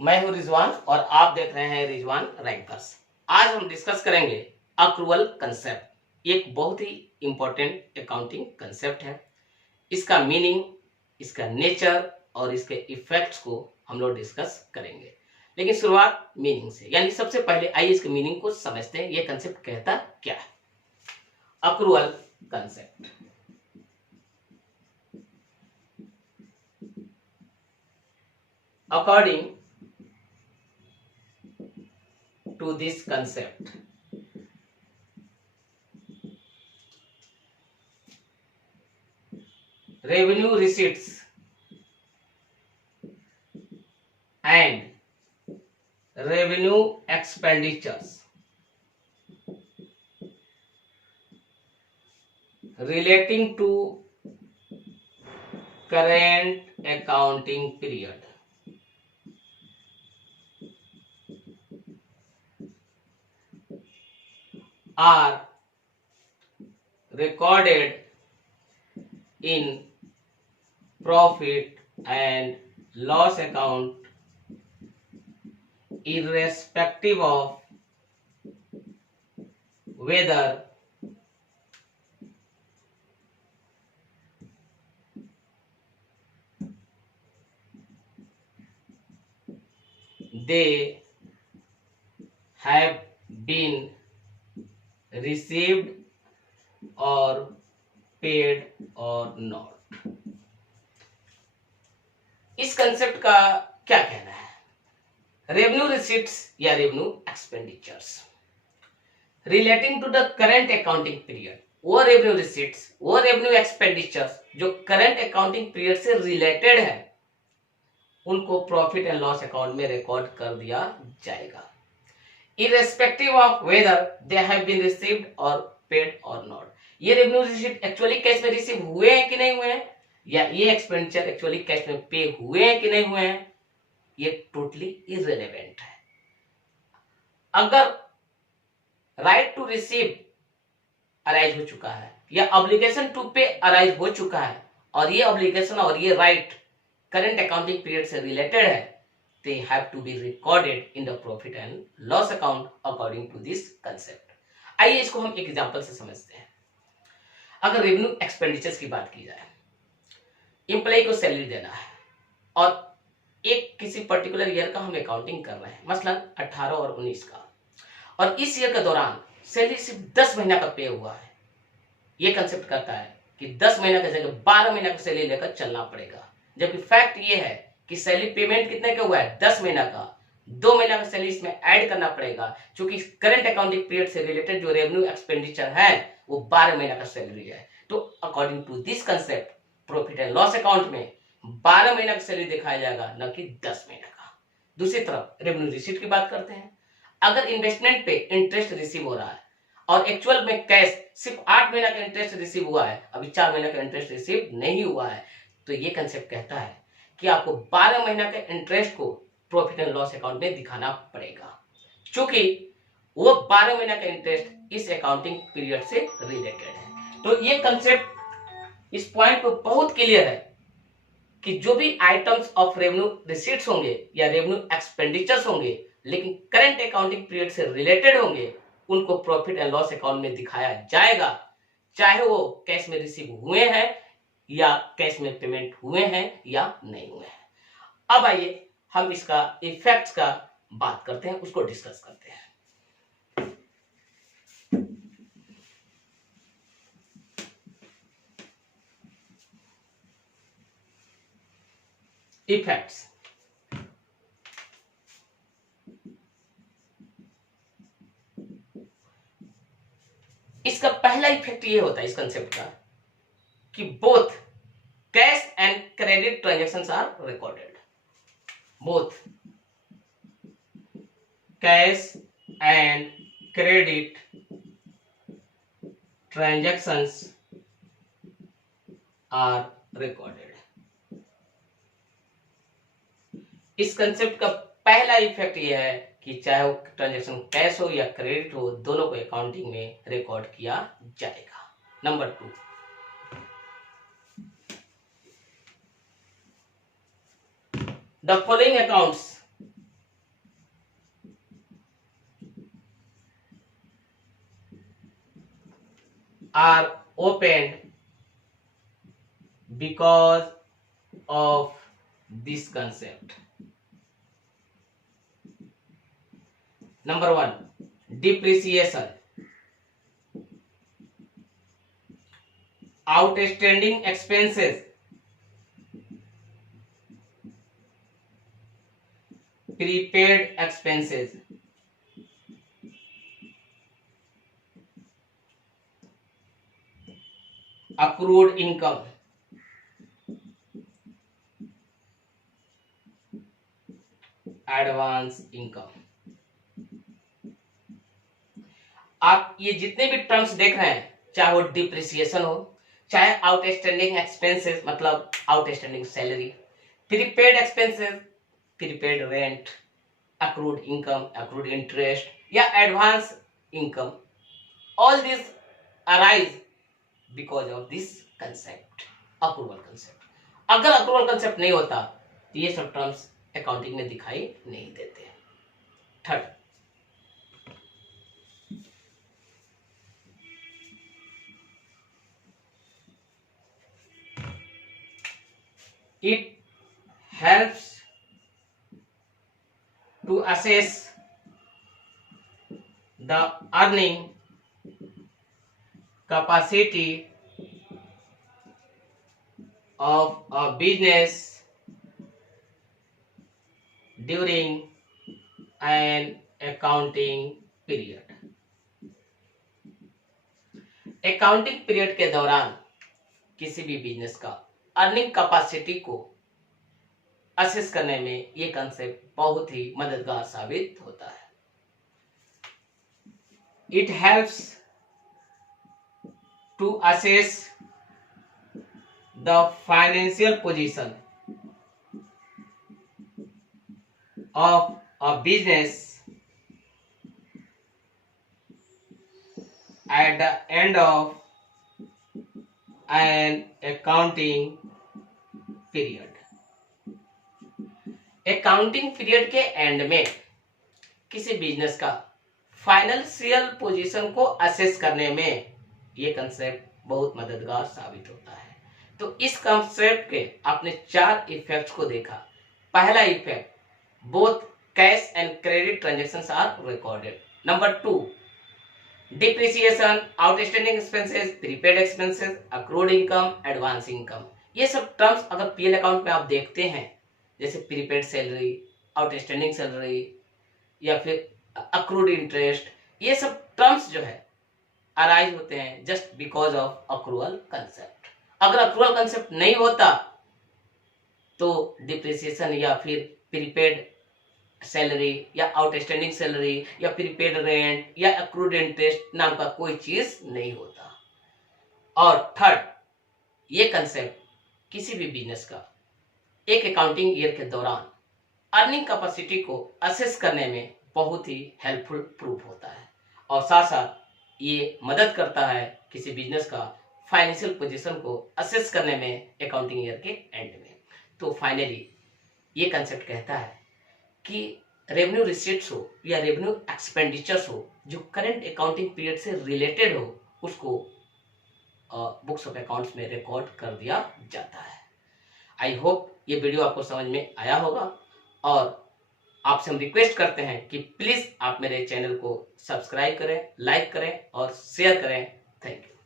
मैं हूं रिजवान और आप देख रहे हैं रिजवान रैंकर्स। आज हम डिस्कस करेंगे अक्रूवल कंसेप्ट। एक बहुत ही इंपॉर्टेंट अकाउंटिंग कंसेप्ट है। इसका मीनिंग, इसका नेचर और इसके इफेक्ट्स को हम लोग डिस्कस करेंगे। लेकिन शुरुआत मीनिंग से, यानी सबसे पहले आइए इसके मीनिंग को समझते हैं। यह कंसेप्ट कहता क्या है। Accrual concept, according to this concept, revenue receipts and revenue expenditures relating to current accounting period are recorded in profit and loss account irrespective of whether they have been received or paid or not। इस concept का क्या कहना है? Revenue receipts या revenue expenditures relating to the current accounting period, वो revenue receipts, वो revenue expenditures जो current accounting period से रिलेटेड है, उनको प्रॉफिट एंड लॉस अकाउंट में रिकॉर्ड कर दिया जाएगा, irrespective of whether they have been received or paid or not। ये रेवेन्यू रिसीट एक्चुअली कैश में रिसीव हुए हैं कि नहीं हुए हैं, या ये एक्सपेंडिचर एक्चुअली कैश में पे हुए हैं कि नहीं हुए हैं, ये टोटली इररिलेवेंट है। अगर राइट टू रिसीव अराइज हो चुका है या ऑब्लिगेशन टू पे अराइज हो चुका है और ये ऑब्लिगेशन और ये राइट करंट अकाउंटिंग पीरियड से रिलेटेड है, they have to be recorded in the profit and loss account according to this concept। आइए इसको हम एक एग्जांपल से समझते हैं। अगर रेवेन्यू एक्सपेंडिचर्स की बात की जाए, एम्प्लॉय को सैलरी देना है और एक किसी पर्टिकुलर ईयर का हम अकाउंटिंग कर रहे हैं, मसलन 18 और 19 का, और इस ईयर के दौरान सैलरी सिर्फ 10 महीना का पे हुआ है। ये कंसेप्ट करता है कि 10 महीना की जगह 12 महीना का सैलरी लेकर चलना पड़ेगा, जबकि फैक्ट ये है कि सैलरी पेमेंट कितने का हुआ है, 10 महीना का। 2 महीना का सैलरी इसमें ऐड करना पड़ेगा, क्योंकि करंट अकाउंटिंग पीरियड से रिलेटेड जो रेवेन्यू एक्सपेंडिचर है वो 12 महीना का सैलरी है। तो according to this concept profit and loss account में 12 महीना का सैलरी दिखाया जाएगा, न कि 10 महीना का। दूसरी तरफ रेवेन्यू रिसीट की बात करते हैं। अगर इन्वेस्टमेंट पे इंटरेस्ट रिसीव हो रहा है और एक्चुअल में कैश सिर्फ 8 महीना का इंटरेस्ट रिसीव हुआ है, अभी 4 महीना का इंटरेस्ट रिसीव नहीं हुआ है, तो ये कंसेप्ट कहता है कि आपको 12 महीना के इंटरेस्ट को प्रॉफिट एंड लॉस अकाउंट में दिखाना पड़ेगा, क्योंकि वो 12 महीना का इंटरेस्ट इस अकाउंटिंग पीरियड से रिलेटेड है। तो ये कंसेप्ट इस पॉइंट पर बहुत क्लियर है कि जो भी आइटम्स ऑफ रेवेन्यू रिसीट्स होंगे या रेवेन्यू एक्सपेंडिचर्स होंगे, लेकिन करंट अकाउंटिंग पीरियड से रिलेटेड होंगे, उनको प्रॉफिट एंड लॉस अकाउंट में दिखाया जाएगा, चाहे वो कैश में रिसीव हुए हैं या कैश में पेमेंट हुए हैं या नहीं हुए हैं। अब आइए हम इसका इफेक्ट्स का बात करते हैं, उसको डिस्कस करते हैं। इफेक्ट्स, इसका पहला इफेक्ट ये होता है इस कंसेप्ट का कि both cash and credit transactions are recorded. Both cash and credit transactions are recorded. इस कंसेप्ट का पहला इफेक्ट यह है कि चाहे वो ट्रांजैक्शन कैश हो या क्रेडिट हो, दोनों को अकाउंटिंग में रिकॉर्ड किया जाएगा। Number 2, the following accounts are opened because of this concept. Number 1, depreciation. Outstanding expenses, prepaid expenses, accrued income, advance income. आप ये जितने भी टर्म्स देख रहे हैं, चाहे वो डिप्रिसिएशन हो, चाहे आउटस्टैंडिंग एक्सपेंसेस मतलब outstanding salary, prepaid expenses, prepaid rent, accrued income, accrued interest या advance income, all this arise because of this concept, accrual concept. अगर accrual concept नहीं होता तो ये सब टर्म्स अकाउंटिंग में दिखाई नहीं देते। Third, it helps to assess the earning capacity of a business during an accounting period. Accounting period के दौरान किसी भी बिजनेस का अर्निंग कैपेसिटी को असेस करने में ये कंसेप्ट बहुत ही मददगार साबित होता है। It helps to assess the financial position of a business at the end of an accounting period. Accounting period के एंड में किसी बिजनेस का फाइनेंशियल पोजीशन को असेस करने में ये कंसेप्ट बहुत मददगार साबित होता है। तो इस कंसेप्ट के आपने 4 इफेक्ट्स को देखा। पहला effect, both cash and credit transactions are recorded. Number 2, depreciation, outstanding expenses, prepaid expenses, accrued income, advance income. ये सब टर्म्स अगर पीएल अकाउंट में आप देखते हैं, जैसे प्रीपेड सैलरी, आउटस्टैंडिंग सैलरी या फिर अक्रूड इंटरेस्ट, ये सब टर्म्स जो है अराइज होते हैं just because of accrual concept. अगर अक्रूअल कंसेप्ट नहीं होता तो डिप्रिसिएशन या फिर प्रीपेड सैलरी या आउटस्टैंडिंग सैलरी या प्रीपेड रेंट या अक्रूड इंटरेस्ट नाम का कोई चीज नहीं होता। और थर्ड, ये कंसेप्ट किसी भी बिजनेस का एक अकाउंटिंग ईयर के दौरान अर्निंग कैपेसिटी को असेस करने में बहुत ही हेल्पफुल प्रूफ होता है और साथ साथ ये मदद करता है किसी बिजनेस का फाइनेंशियल पोजीशन को असेस करने में अकाउंटिंग ईयर के एंड में। तो फाइनली ये कंसेप्ट कहता है कि रेवेन्यू रिसीट्स हो या रेवेन्यू एक्सपेंडिचर्स हो जो करंट अकाउंटिंग पीरियड से रिलेटेड हो, उसको बुक्स ऑफ अकाउंट्स में रिकॉर्ड कर दिया जाता है। आई होप ये वीडियो आपको समझ में आया होगा और आपसे हम रिक्वेस्ट करते हैं कि प्लीज आप मेरे चैनल को सब्सक्राइब करें, लाइक करें और शेयर करें। Thank you.